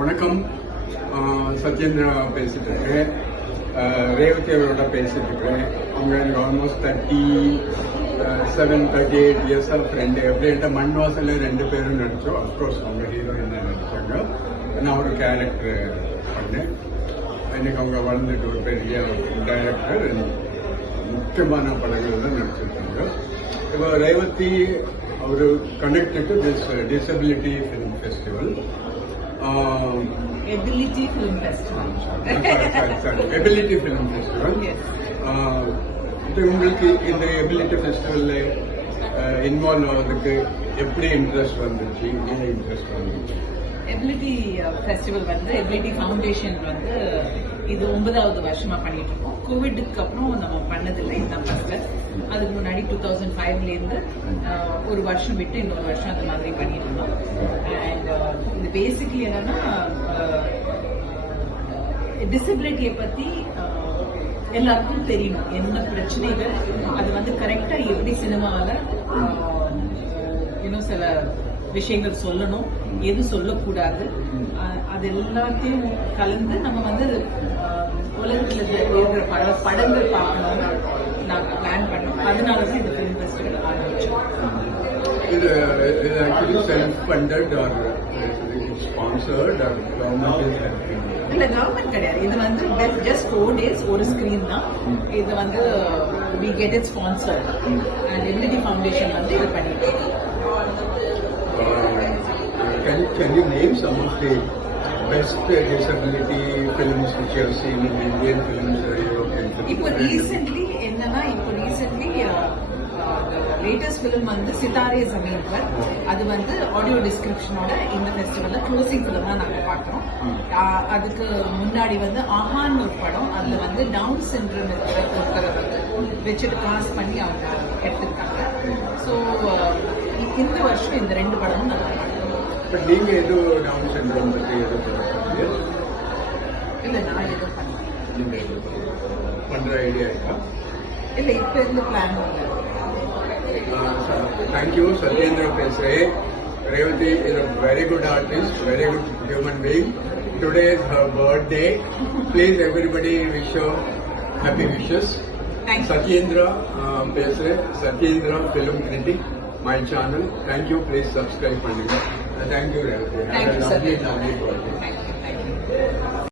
வணக்கம். சத்யேந்திரா பேசிட்டு இருக்கேன். ரேவதி அவரோட பேசிட்டு இருக்கேன். அவங்க எனக்கு ஆல்மோஸ்ட் 38 இயர்ஸாக ஃப்ரெண்டு. எப்படின்ட்டு மண் வாசல்ல 2 பேரும் நடித்தோம். அப்கோர்ஸ் அவங்க ஹீரோயின் தான் நடித்தாங்க. நான் ஒரு கேரக்டர் பண்ணேன். இன்னைக்கு அவங்க வளர்ந்துட்டு ஒரு பெரிய டைரக்டர், முக்கியமான படங்கள் தான் நடிச்சிருக்காங்க. இப்போ ரேவதி அவர் connected to this disability film festival. Ability Film Festival. Ability Film Festival. இப்போ உங்களுக்கு இந்த எபிலிட்டி ஃபெஸ்டிவல்ல இன்வால்வ் ஆகிறதுக்கு எப்படி இன்ட்ரெஸ்ட் வந்துச்சு? ஏன் இன்ட்ரெஸ்ட் வந்துச்சு? எபிலிட்டி ஃபெஸ்டிவல் வந்து எபிலிட்டி ஃபவுண்டேஷன் வந்து இது 9வது வருஷமா பண்ணிட்டு இருக்கோம். கோவிடுக்கு அப்புறம் நம்ம பண்ணதில்லை, இதுதான் ஃபர்ஸ்ட். அதுக்கு முன்னாடி 2005ல இருந்து ஒரு வருஷம் விட்டு இன்னொரு வருஷம் அந்த மாதிரி பண்ணிட்டு இருந்தோம். அண்ட் இது பேசிக்கலி என்னன்னா டிசபிலிட்டியை பத்தி எல்லாருக்கும் தெரியணும், என்ன பிரச்சனைகள், அது வந்து கரெக்டா எப்படி சினிமாவில் இன்னும் சில விஷயங்கள் சொல்லணும், எது சொல்லக்கூடாது, அது எல்லாத்தையும் கலந்து நம்ம வந்து உலகத்தில் இருக்கிற பல படங்கள் பார்க்கணும்னு நாங்கள் பிளான் பண்ணோம். அதனால தான் இந்த ஃபிலிம் ஃபெஸ்டிவல் ஆரம்பிச்சோம். இது actually self funded or sponsored or government? இல்ல, கவர்மெண்ட் கிடையாது. இது வந்து ஜஸ்ட் 4 days ஒரு ஸ்கிரீன் தான். இது வந்து we get it sponsored and ability foundation வந்து இது பண்ணிட்டு. Can you name some of the best disability films which you have seen in Indian films or European films? இப்போ ரீசென்ட்லி லேட்டஸ்ட் ஃபிலிம் வந்து சித்தாரே ஜமீன் பர். அது வந்து ஆடியோ டிஸ்கிரிப்ஷனோட இந்த ஃபெஸ்டிவல்ல closing film தான் நாங்கள் பார்க்குறோம். அதுக்கு முன்னாடி வந்து ஆஹான் ஒரு படம், அதில் வந்து டவுன் சிண்ட்ரோம் ஒருத்தரை வந்து வச்சுட்டு பாஸ் பண்ணி அவங்க எடுத்துருக்காங்க. ஸோ இந்த வருஷம் இந்த 2 படமும் நல்லா பார்க்குறோம். நீங்க எதுவும் டவுன் சிண்ட்ரோம் பற்றி எதுவும் இல்லை, நான் எதுவும் பண்ணேன். பண்ற ஐடியா இருக்கா? இல்லை, இப்போ இருந்து பிளான் இல்லை. Thank you, Satyendra Pesre. Revati is a very good artist, very good human being. Today is her birthday. Please everybody wish her happy wishes. Thank you. Satyendra Pesre, Satyendra Film Critic, my channel. Thank you. Please subscribe. Thank you, Revati. Thank you, lovely birthday. Thank you.